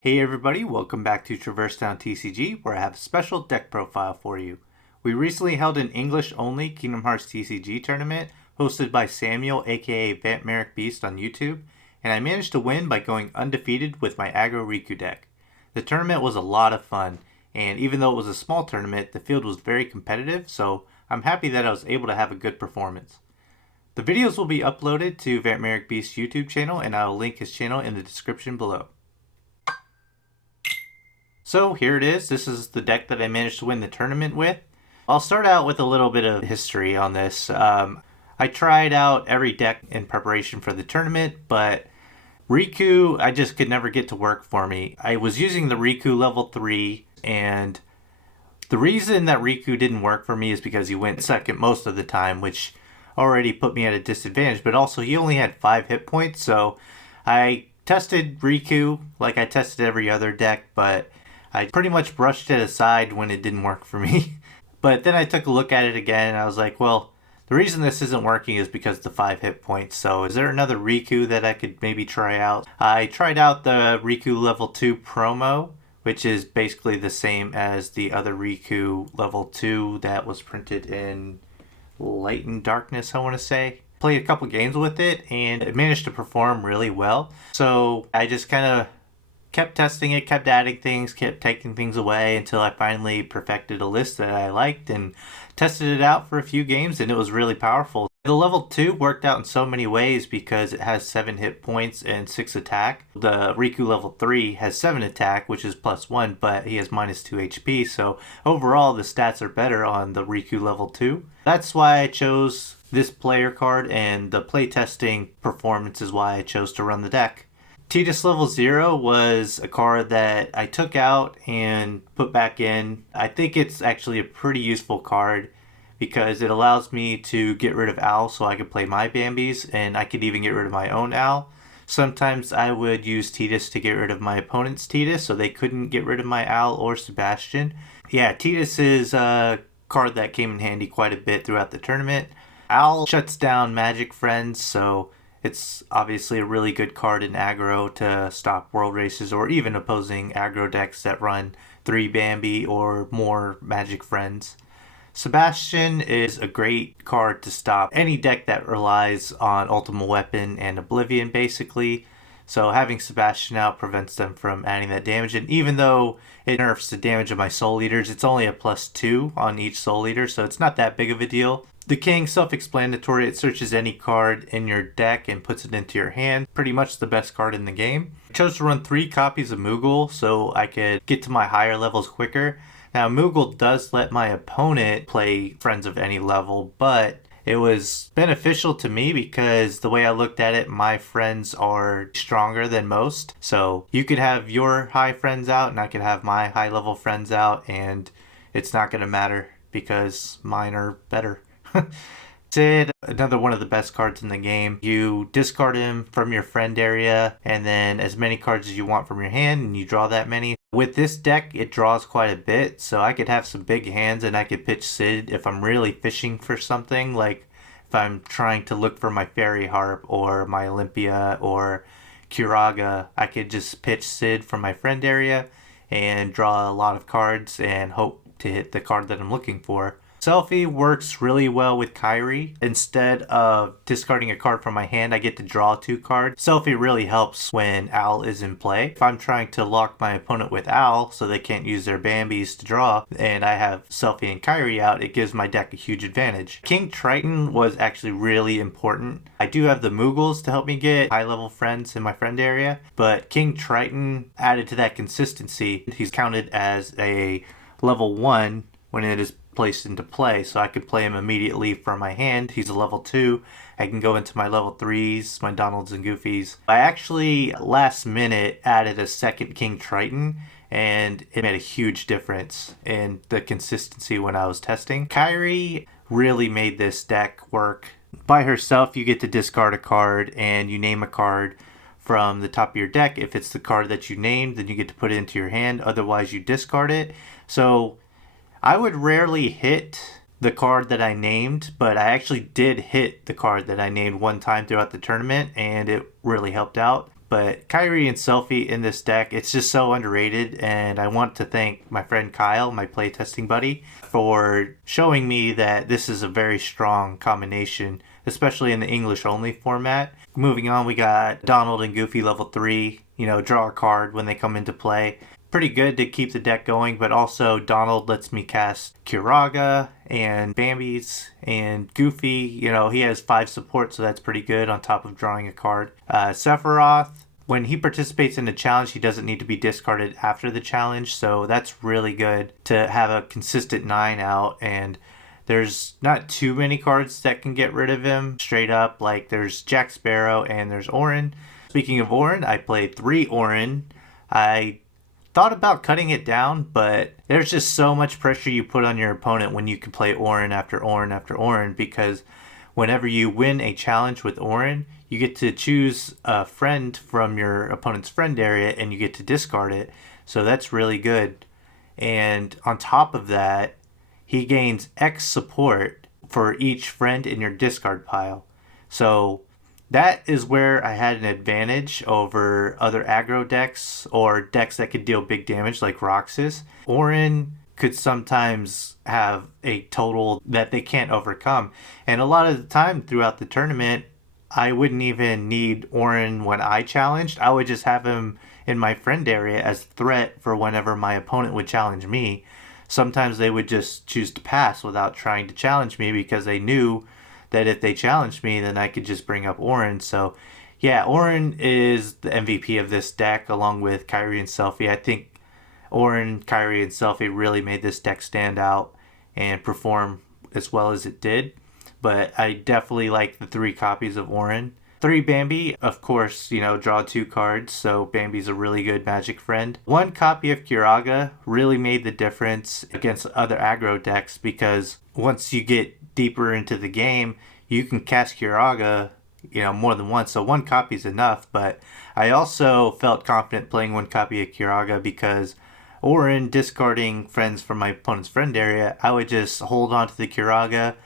Hey everybody, welcome back to Traverse Town TCG, where I have a special deck profile for you. We recently held an English-only Kingdom Hearts TCG tournament hosted by Samuel, aka Vampmericbeast on YouTube, and I managed to win by going undefeated with my aggro Riku deck. The tournament was a lot of fun, and even though it was a small tournament, the field was very competitive, so I'm happy that I was able to have a good performance. The videos will be uploaded to Vampmericbeast's YouTube channel, and I will link his channel in the description below. So here it is. This is the deck that I managed to win the tournament with. I'll start out with a little bit of history on this. I tried out every deck in preparation for the tournament, but Riku, I just could never get to work for me. I was using the Riku level 3, and the reason that Riku didn't work for me is because he went second most of the time, which already put me at a disadvantage, but also he only had 5 hit points, so I tested Riku like I tested every other deck, but I pretty much brushed it aside when it didn't work for me. But then I took a look at it again and I was like, well, the reason this isn't working is because of the 5 hit points. So is there another Riku that I could maybe try out? I tried out the Riku level 2 promo, which is basically the same as the other Riku level 2 that was printed in Light and Darkness, I want to say. Played a couple games with it and it managed to perform really well. So I just kind of kept testing it, kept adding things, kept taking things away until I finally perfected a list that I liked and tested it out for a few games, and it was really powerful. The level 2 worked out in so many ways because it has 7 hit points and 6 attack. The Riku level 3 has 7 attack, which is +1, but he has -2 HP, so overall the stats are better on the Riku level 2. That's why I chose this player card, and the playtesting performance is why I chose to run the deck. Tidus level 0 was a card that I took out and put back in. I think it's actually a pretty useful card because it allows me to get rid of Owl so I can play my Bambis, and I could even get rid of my own Owl. Sometimes I would use Tidus to get rid of my opponent's Tidus so they couldn't get rid of my Owl or Sebastian. Yeah, Tidus is a card that came in handy quite a bit throughout the tournament. Owl shuts down magic friends, so it's obviously a really good card in aggro to stop world races or even opposing aggro decks that run 3 Bambi or more magic friends. Sebastian is a great card to stop any deck that relies on Ultimate Weapon and Oblivion basically. So having Sebastian out prevents them from adding that damage, and even though it nerfs the damage of my Soul Eaters, it's only a +2 on each Soul Eater, so it's not that big of a deal. The King, self-explanatory, it searches any card in your deck and puts it into your hand. Pretty much the best card in the game. I chose to run 3 copies of Moogle so I could get to my higher levels quicker. Now Moogle does let my opponent play friends of any level, but it was beneficial to me because the way I looked at it, my friends are stronger than most. So you could have your high friends out and I could have my high level friends out, and it's not going to matter because mine are better. Sid, another one of the best cards in the game. You discard him from your friend area and then as many cards as you want from your hand, and you draw that many. With this deck, it draws quite a bit, so I could have some big hands and I could pitch Sid if I'm really fishing for something, like if I'm trying to look for my Fairy Harp or my Olympia or Curaga. I could just pitch Sid from my friend area and draw a lot of cards and hope to hit the card that I'm looking for. Selfie works really well with Kairi. Instead of discarding a card from my hand, I get to draw 2 cards. Selfie really helps when Owl is in play. If I'm trying to lock my opponent with Owl so they can't use their Bambis to draw, and I have Selfie and Kairi out, it gives my deck a huge advantage. King Triton was actually really important. I do have the Moogles to help me get high level friends in my friend area, but King Triton added to that consistency. He's counted as a level 1 when it is placed into play, so I could play him immediately from my hand. He's a level 2. I can go into my level 3s, my Donalds and Goofies. I actually last minute added a second King Triton, and it made a huge difference in the consistency when I was testing. Kairi really made this deck work. By herself, you get to discard a card and you name a card from the top of your deck. If it's the card that you named, then you get to put it into your hand. Otherwise, you discard it. So I would rarely hit the card that I named, but I actually did hit the card that I named one time throughout the tournament, and it really helped out. but Kyrie and Selfie in this deck, it's just so underrated, and I want to thank my friend Kyle, my playtesting buddy, for showing me that this is a very strong combination, especially in the English-only format. Moving on, we got Donald and Goofy level 3, draw a card when they come into play. Pretty good to keep the deck going, but also Donald lets me cast Kiraga and Bambi's, and Goofy, he has 5 support, so that's pretty good on top of drawing a card. Sephiroth, when he participates in a challenge, he doesn't need to be discarded after the challenge, so that's really good to have a consistent 9 out, and there's not too many cards that can get rid of him straight up. Like there's Jack Sparrow and there's Orin. Speaking of Orin, I played 3 Orin. I thought about cutting it down, but there's just so much pressure you put on your opponent when you can play Orin after Orin after Orin, because whenever you win a challenge with Orin, you get to choose a friend from your opponent's friend area and you get to discard it. So that's really good. And on top of that, he gains X support for each friend in your discard pile. So that is where I had an advantage over other aggro decks or decks that could deal big damage like Roxas. Orin could sometimes have a total that they can't overcome. And a lot of the time throughout the tournament, I wouldn't even need Orin when I challenged. I would just have him in my friend area as a threat for whenever my opponent would challenge me. Sometimes they would just choose to pass without trying to challenge me because they knew that if they challenged me, then I could just bring up Orin. So, yeah, Orin is the MVP of this deck along with Kyrie and Selfie. I think Orin, Kyrie, and Selfie really made this deck stand out and perform as well as it did. But I definitely like the 3 copies of Orin. 3 Bambi, of course, draw 2 cards, so Bambi's a really good Magic friend. 1 copy of Kiraga really made the difference against other aggro decks because once you get deeper into the game, you can cast Kiraga, more than once, so 1 copy is enough. But I also felt confident playing 1 copy of Kiraga because Orin discarding friends from my opponent's friend area, I would just hold on to the Kiraga.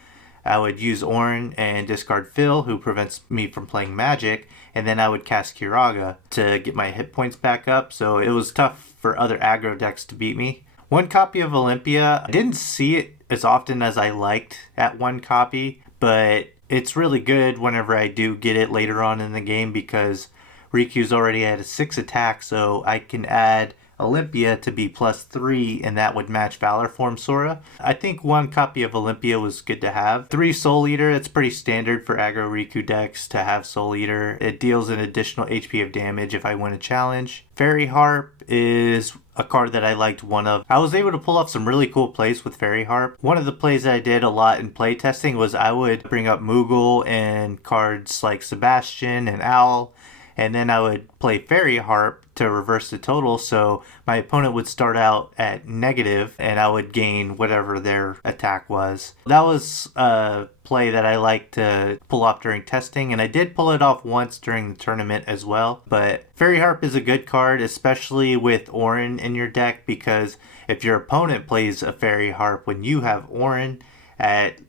I would use Orin and discard Phil, who prevents me from playing Magic, and then I would cast Kiraga to get my hit points back up, so it was tough for other aggro decks to beat me. 1 copy of Olympia, I didn't see it as often as I liked at 1 copy, but it's really good whenever I do get it later on in the game because Riku's already at a 6 attack, so I can add Olympia to be +3, and that would match Valor Form Sora. I think 1 copy of Olympia was good to have. 3 Soul Eater, that's pretty standard for aggro Riku decks to have Soul Eater. It deals an additional HP of damage if I win a challenge. Fairy Harp is a card that I liked one of. I was able to pull off some really cool plays with Fairy Harp. One of the plays that I did a lot in playtesting was I would bring up Moogle and cards like Sebastian and Owl, and then I would play Fairy Harp to reverse the total, so my opponent would start out at negative and I would gain whatever their attack was. That was a play that I like to pull off during testing, and I did pull it off once during the tournament as well. But Fairy Harp is a good card, especially with Orin in your deck, because if your opponent plays a Fairy Harp when you have Orin at,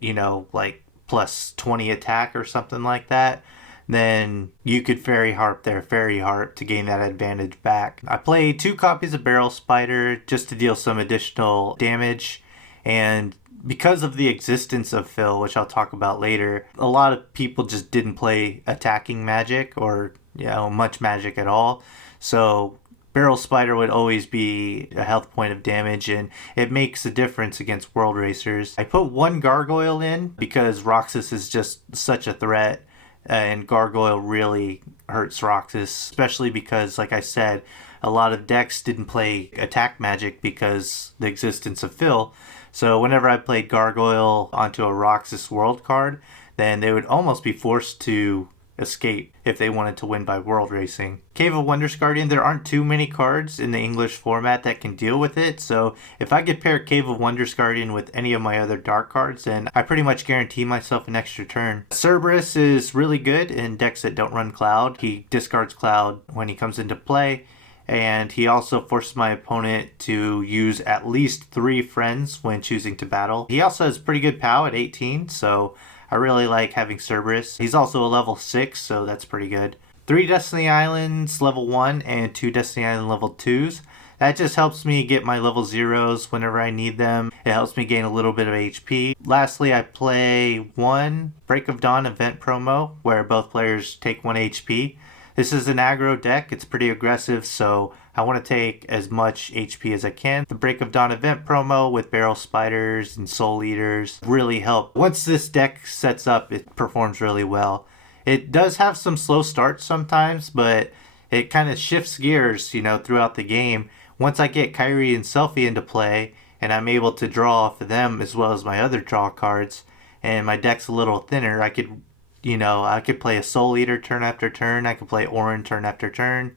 like +20 attack or something like that, then you could Fairy Harp their Fairy Harp to gain that advantage back. I played 2 copies of Barrel Spider just to deal some additional damage, and because of the existence of Phil, which I'll talk about later, a lot of people just didn't play attacking Magic or much Magic at all. So Barrel Spider would always be a health point of damage, and it makes a difference against World Racers. I put 1 Gargoyle in because Roxas is just such a threat. And Gargoyle really hurts Roxas, especially because, like I said, a lot of decks didn't play attack Magic because the existence of Phil. So whenever I played Gargoyle onto a Roxas World card, then they would almost be forced to escape if they wanted to win by World Racing. Cave of Wonders Guardian, there aren't too many cards in the English format that can deal with it, so if I could pair Cave of Wonders Guardian with any of my other dark cards, then I pretty much guarantee myself an extra turn. Cerberus is really good in decks that don't run Cloud. He discards Cloud when he comes into play, and he also forces my opponent to use at least 3 friends when choosing to battle. He also has pretty good POW at 18, so I really like having Cerberus. He's also a level 6, so that's pretty good. 3 Destiny Islands level 1 and 2 Destiny Island level 2s. That just helps me get my level 0s whenever I need them. It helps me gain a little bit of HP. Lastly, I play 1 Break of Dawn event promo where both players take 1 HP. This is an aggro deck. It's pretty aggressive, so I want to take as much HP as I can. The Break of Dawn event promo with Barrel Spiders and Soul Eaters really help. Once this deck sets up, it performs really well. It does have some slow starts sometimes, but it kind of shifts gears, throughout the game. Once I get Kyrie and Selfie into play, and I'm able to draw off of them as well as my other draw cards, and my deck's a little thinner, I could play a Soul Eater turn after turn, I could play Orin turn after turn,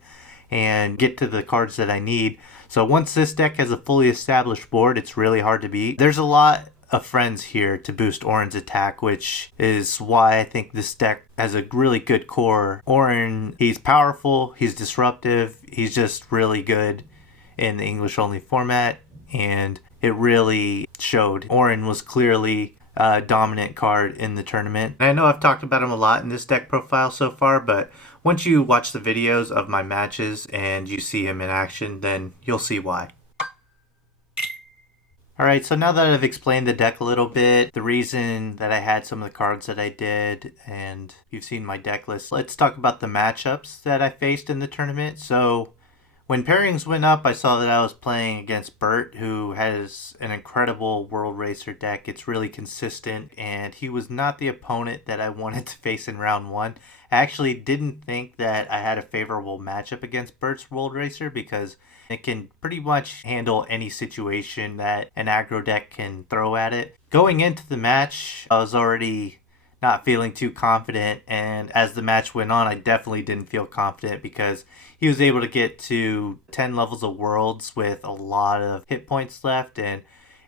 and get to the cards that I need. So once this deck has a fully established board, it's really hard to beat. There's a lot of friends here to boost Orin's attack, which is why I think this deck has a really good core. Orin, he's powerful, he's disruptive, he's just really good in the English only format, and it really showed. Orin was clearly a dominant card in the tournament. I know I've talked about him a lot in this deck profile so far, but once you watch the videos of my matches and you see him in action, then you'll see why. Alright, so now that I've explained the deck a little bit, the reason that I had some of the cards that I did, and you've seen my deck list, let's talk about the matchups that I faced in the tournament. So when pairings went up, I saw that I was playing against Bert, who has an incredible World Racer deck. It's really consistent, and he was not the opponent that I wanted to face in round 1. I actually didn't think that I had a favorable matchup against Bert's World Racer because it can pretty much handle any situation that an aggro deck can throw at it. Going into the match, I was already not feeling too confident, and as the match went on, I definitely didn't feel confident because he was able to get to 10 levels of worlds with a lot of hit points left, and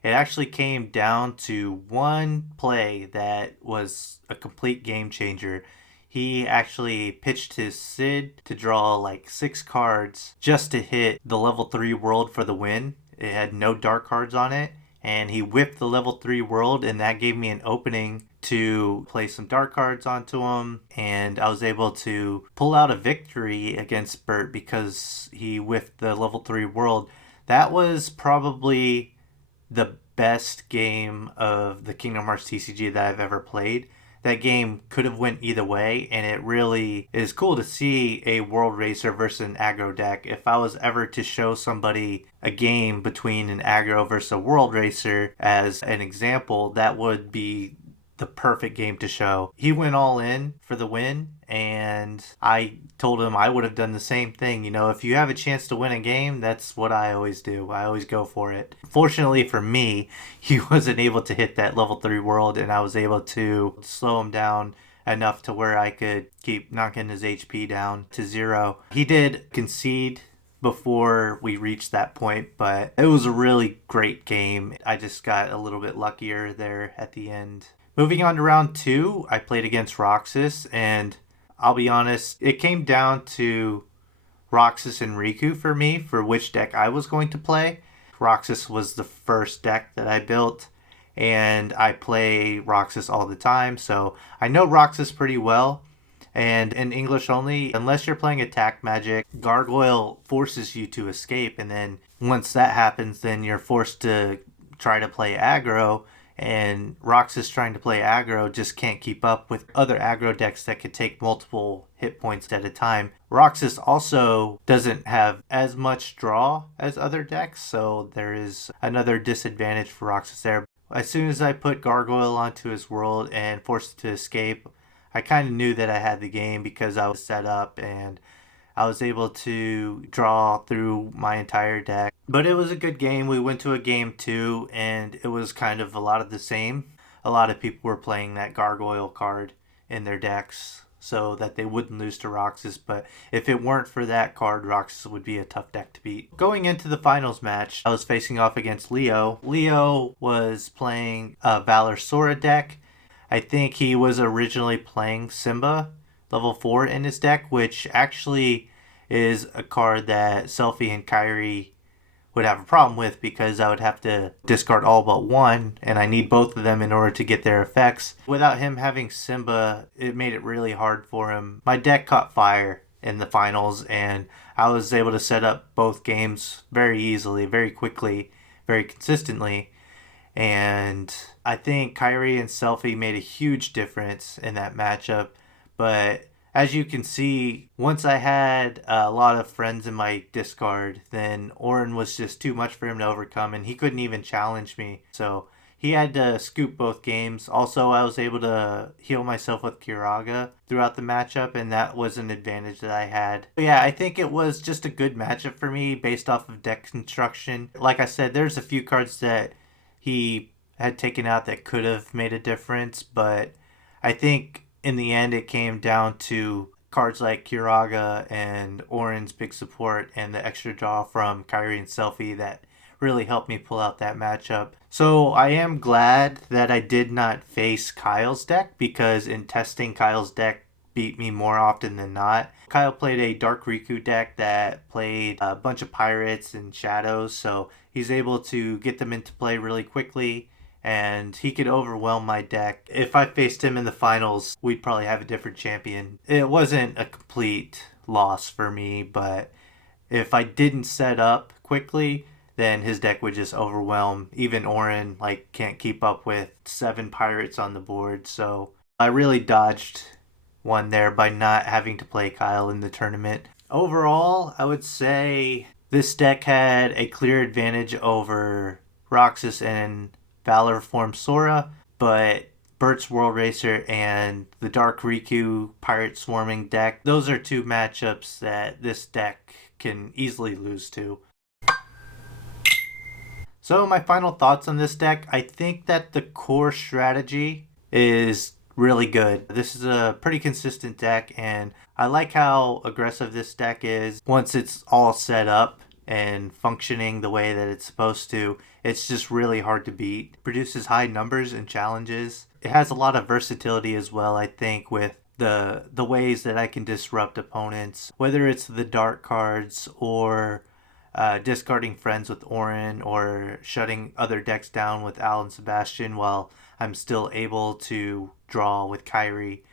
it actually came down to one play that was a complete game changer. He actually pitched his Sid to draw like 6 cards just to hit the level 3 world for the win. It had no dark cards on it, and he whipped the level 3 world, and that gave me an opening to play some dark cards onto him, and I was able to pull out a victory against Bert because he whiffed the level 3 world. That was probably the best game of the Kingdom Hearts TCG that I've ever played. That game could have went either way, and it really is cool to see a World Racer versus an aggro deck. If I was ever to show somebody a game between an aggro versus a World Racer as an example, that would be the perfect game to show. He went all in for the win, and I told him I would have done the same thing. If you have a chance to win a game, that's what I always do. I always go for it. Fortunately for me, he wasn't able to hit that level 3 world, and I was able to slow him down enough to where I could keep knocking his HP down to 0. He did concede before we reached that point, but it was a really great game. I just got a little bit luckier there at the end. Moving on to round 2, I played against Roxas, and I'll be honest, it came down to Roxas and Riku for me for which deck I was going to play. Roxas was the first deck that I built, and I play Roxas all the time, so I know Roxas pretty well. And in English only, unless you're playing attack magic, Gargoyle forces you to escape, and then once that happens, then you're forced to try to play aggro. And Roxas trying to play aggro just can't keep up with other aggro decks that could take multiple hit points at a time. Roxas also doesn't have as much draw as other decks, so there is another disadvantage for Roxas there. As soon as I put Gargoyle onto his world and forced it to escape, I kind of knew that I had the game because I was set up and I was able to draw through my entire deck. But it was a good game. We went to a game 2, and it was kind of a lot of the same. A lot of people were playing that Gargoyle card in their decks so that they wouldn't lose to Roxas. But if it weren't for that card, Roxas would be a tough deck to beat. Going into the finals match, I was facing off against Leo. Leo was playing a Valor Sora deck. I think he was originally playing Simba level 4 in his deck, which actually is a card that Selfie and Kyrie would have a problem with because I would have to discard all but one, and I need both of them in order to get their effects. Without him having Simba, it made it really hard for him. My deck caught fire in the finals, and I was able to set up both games very easily, very quickly, very consistently. And I think Kyrie and Selfie made a huge difference in that matchup. But as you can see, once I had a lot of friends in my discard, then Orin was just too much for him to overcome, and he couldn't even challenge me. So he had to scoop both games. Also, I was able to heal myself with Kiraga throughout the matchup, and that was an advantage that I had. But yeah, I think it was just a good matchup for me based off of deck construction. Like I said, there's a few cards that he had taken out that could have made a difference, but I think in the end it came down to cards like Kiraga and Orin's big support and the extra draw from Kyrie and Selfie that really helped me pull out that matchup. So I am glad that I did not face Kyle's deck, because in testing, Kyle's deck beat me more often than not. Kyle played a Dark Riku deck that played a bunch of pirates and shadows, so he's able to get them into play really quickly, and he could overwhelm my deck. If I faced him in the finals, we'd probably have a different champion. It wasn't a complete loss for me, but if I didn't set up quickly, then his deck would just overwhelm. Even Orin can't keep up with 7 pirates on the board. So I really dodged one there by not having to play Kyle in the tournament. Overall, I would say this deck had a clear advantage over Roxas and Valor Form Sora, but Bert's World Racer and the Dark Riku Pirate Swarming deck, those are 2 matchups that this deck can easily lose to. So my final thoughts on this deck, I think that the core strategy is really good. This is a pretty consistent deck, and I like how aggressive this deck is. Once it's all set up and functioning the way that it's supposed to, it's just really hard to beat. It produces high numbers and challenges. It has a lot of versatility as well, I think, with the ways that I can disrupt opponents, whether it's the dark cards or discarding friends with Orin, or shutting other decks down with Al and Sebastian while I'm still able to draw with Kyrie.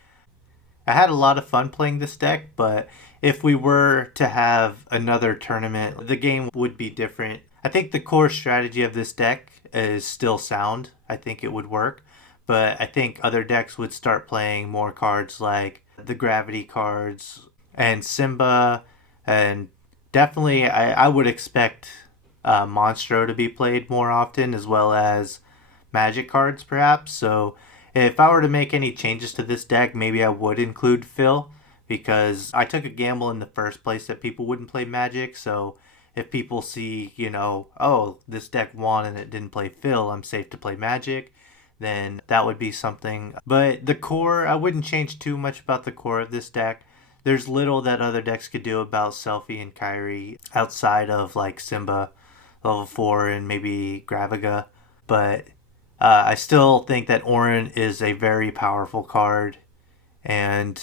I had a lot of fun playing this deck, but if we were to have another tournament, the game would be different. I think the core strategy of this deck is still sound. I think it would work, but I think other decks would start playing more cards like the Gravity cards and Simba, and definitely I would expect Monstro to be played more often, as well as Magic cards perhaps. So if I were to make any changes to this deck, maybe I would include Phil, because I took a gamble in the first place that people wouldn't play Magic. So if people see, oh, this deck won and it didn't play Phil, I'm safe to play Magic, then that would be something. But the core, I wouldn't change too much about the core of this deck. There's little that other decks could do about Selfie and Kyrie outside of Simba, level 4, and maybe Gravaga. But I still think that Orin is a very powerful card, and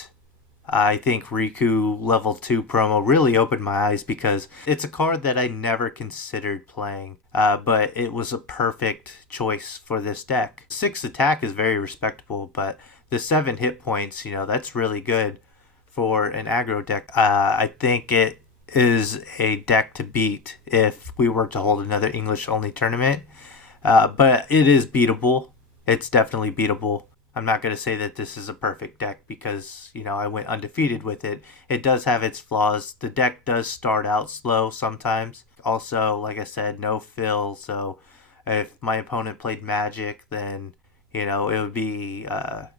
I think Riku level 2 promo really opened my eyes, because it's a card that I never considered playing, but it was a perfect choice for this deck. 6 attack is very respectable, but the 7 hit points, that's really good for an aggro deck. I think it is a deck to beat if we were to hold another English-only tournament. But it is beatable. It's definitely beatable. I'm not going to say that this is a perfect deck, because, I went undefeated with it. It does have its flaws. The deck does start out slow sometimes. Also, like I said, no fill. So if my opponent played Magic, then, it would be a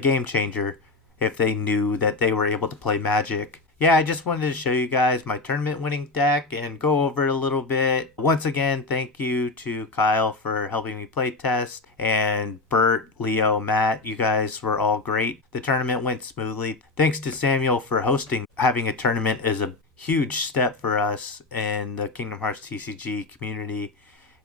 game changer if they knew that they were able to play Magic. Yeah, I just wanted to show you guys my tournament winning deck and go over it a little bit. Once again, thank you to Kyle for helping me play test, and Bert, Leo, Matt, you guys were all great. The tournament went smoothly. Thanks to Samuel for hosting. Having a tournament is a huge step for us in the Kingdom Hearts TCG community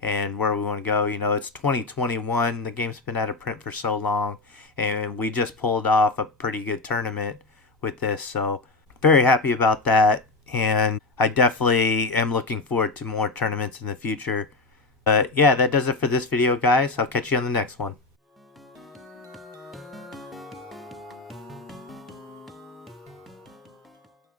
and where we want to go. It's 2021. The game's been out of print for so long, and we just pulled off a pretty good tournament with this. So very happy about that, and I definitely am looking forward to more tournaments in the future. But yeah, that does it for this video, guys. I'll catch you on the next one.